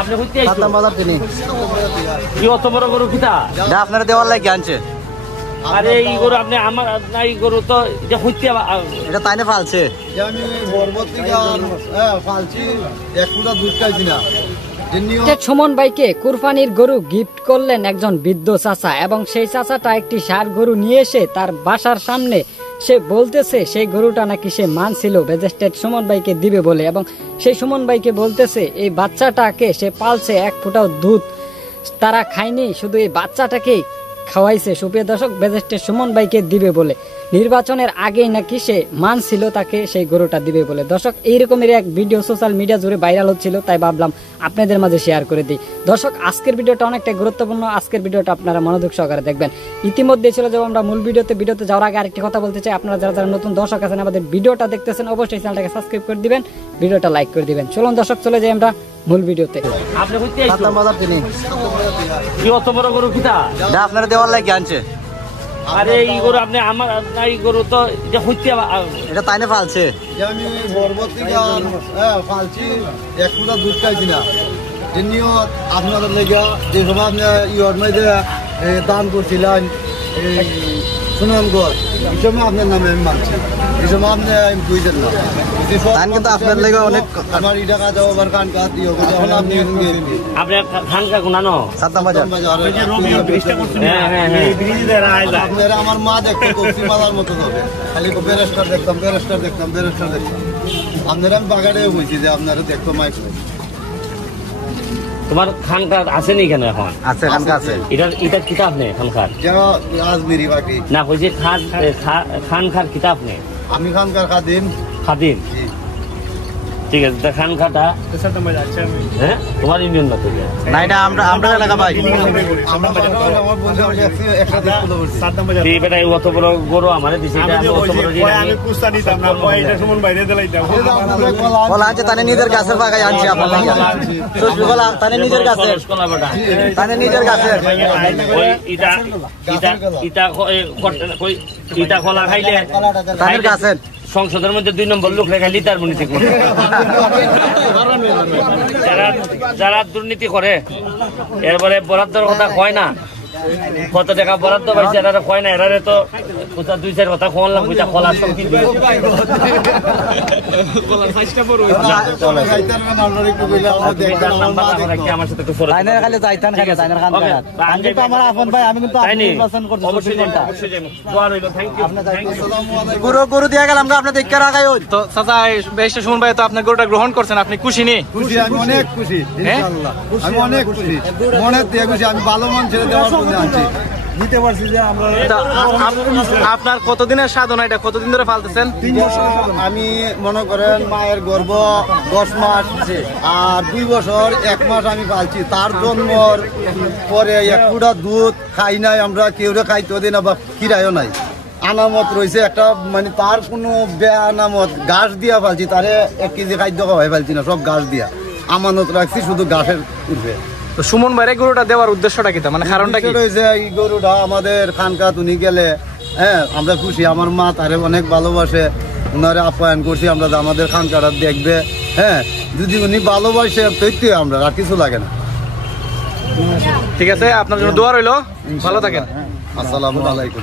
আপনি কইতে আইছো সাতটা বাজার কিনি কি অত বড় গরু কিটা না আপনারা দেওয়ার লাগি আনছে। আরে এই গরু আপনি আমার না এই গরু তো এটা কইতে এটা তাইনে ফালছে যে আমি পর্বত থেকে ফালছি এক ফুটা দুধ খাইছি না। সুমন ভাইকে কুরবানির গরু গিফট করলেন একজন বৃদ্ধ চাচা এবং সেই চাচাটা একটি ষাঁড় গরু নিয়ে এসে তার বাসার সামনে সে বলতেছে সেই গরুটা নাকি সে মানছিল ম্যাজিস্ট্রেট সুমন ভাইকে দিবে বলে এবং সেই সুমন ভাইকে বলতেছে এই বাচ্চাটাকে সে পালছে এক ফোঁটাও দুধ তারা খায়নি, শুধু এই বাচ্চাটাকেই খাওয়াইছে। সুপ্রিয় দর্শক, ম্যাজিস্ট্রেট সুমন ভাইকে দিবে বলে নির্বাচনের আগেই নাকি সে মানছিল তাকে সেই গরুটা দিবে বলে। দর্শক, এইরকমের এক ভিডিও সোশ্যাল মিডিয়া জুড়ে ভাইরাল হচ্ছিল, তাই ভাবলাম আপনাদের মাঝে শেয়ার করে দিই। দর্শক, আজকের ভিডিওটা অনেকটা গুরুত্বপূর্ণ, আজকের ভিডিওটা আপনারা মনোযোগ সহকারে দেখবেন। ইতিমধ্যে চলে যাবো আমরা মূল ভিডিওতে যাওয়ার আগে আরেকটি কথা বলতে চাই, আপনারা যারা যারা নতুন দর্শক আছেন আমাদের ভিডিওটা দেখতেছেন অবশ্যই চ্যানেলটাকে সাবস্ক্রাইব করে দিবেন, ভিডিওটা লাইক করে দিবেন। চলুন দর্শক, চলে যাই আমরা মূল ভিডিওতে। আপনি কইতে আইছো সাতটা বাজার কিনি কি অত বড় গরু কিটা না আপনারা দেওয়ার লাগি আনছে। আরে এই গরু আপনি আমার না এই গরু তো এটা কইতে এটা তাইনে ফালছে যে আমি পর্বত থেকে ফালছি এক ফুটা দুধ খাইছি না। এমনিও আপনাদের লেগে যে সময় আপনি ইয়র মধ্যে দান করছিলেন এই সুনামগঞ্জ এই সময় আপনার নামে আমি মানছি, এই সময় আপনি বুঝছেন না কিন্তু আপনার লেগে অনেক আমার এই টাকা দেওয়া আবার কান কাজ দিয়ে এখন আপনি আপনার খানকা গুনানো সাতটা বাজার আপনারা আমার মা দেখতে কফি মালার মতো হবে, খালি ব্যারিস্টার দেখতাম আপনারা আমি বাগানে বলছি যে আপনারা দেখতো মাইক তোমার খানকার আছে নি কেন এখন আছে খানকা আছে এটা কিতাব নেই খানকার আজমিরি বাকি না কইছে খানকার কিতাব নেই আমি খানকার খাদিম ঠিক আছে খানকাটা হ্যাঁ তোমার ইউনিয়ন না না এটা আমরা এলাকা ভাই এই বেটা অত বড় গরু আমারে দিছে এটা অত বড় আমি কুস্তা দিতাম না এটা সুমন বাইরে দিলাইতাম বলা আছে তানে নিজের গাছের বাগায় আনছি আপনারা বলা তানে নিজের গাছে তানে নিজের গাছে ওই ইটা কলা খাইলে তানের গাছের সংসদের মধ্যে 2 নম্বর লোক লেখা লিটার দুর্নীতি করে যারা দুর্নীতি করে এরপরে বরাদ্দর কথা কয় না, কত টাকা বরাদ্দ পাইছে এরা কয় না, এরারে তো কোথা 2-4 কথা কইলাম কইতা খোলার শক্তি দিয়ে আমার সাথে একটু ফরজ তাইনা খালি যাইতান খালি তাইনার খান আমি কিন্তু আমার আপন ভাই, আমি কিন্তু আপনি নির্বাচন করতে অবশ্যই দোয়া রইল। থ্যাংক ইউ গরু দিয়া গেলাম আমরা আপনি দেখে রাখাই তো চাচা বেশটা শুন ভাই তো আপনি গরুটা গ্রহণ করছেন, আপনি খুশি নি? খুশি, আমি অনেক খুশি ইনশাআল্লাহ, আমি অনেক খুশি, মনে দিয়ে খুশি, আমি ভালো মন ছেড়ে দেওয়ার জন্য আছি নিতে পারছি যে আমরা। আপনার কতদিনের সাধনা, এটা কতদিন ধরে পালতেছেন? 3 বছর। আমি মনে করেন মায়ের গর্ভ 10 মাস আর 2 বছর 1 মাস আমি পালছি। তার জন্মর পরে এক ফুটা দুধ খাই নাই আমরা, কেউ খাইতে দিন বা কিরায়ও নাই। আনামত রয়েছে একটা, মানে তার কোনো বেআনামত ঘাস দিয়া পালছি, তারে 1 কেজি খাদ্য খাওয়াই পালছি না, সব ঘাস দিয়া আমানত রাখছি, শুধু ঘাসের উঠবে। তো সুমন ভাইরে গরুটা দেওয়ার উদ্দেশ্যটা কি, মানে কারণটা কি? এই গরুটা আমাদের খানকা উনি গেলে আমরা খুশি, আমার মা তারে অনেক ভালোবাসে, ওনারে আপ্যায়ন করছি আমরা, আমাদের খানকাটা দেখবে, যদি উনি ভালোবাসে তৈরি আমরা আর কিছু লাগে না। ঠিক আছে, আপনার জন্য দোয়া রইল, ভালো থাকেন। আসসালামু আলাইকুম।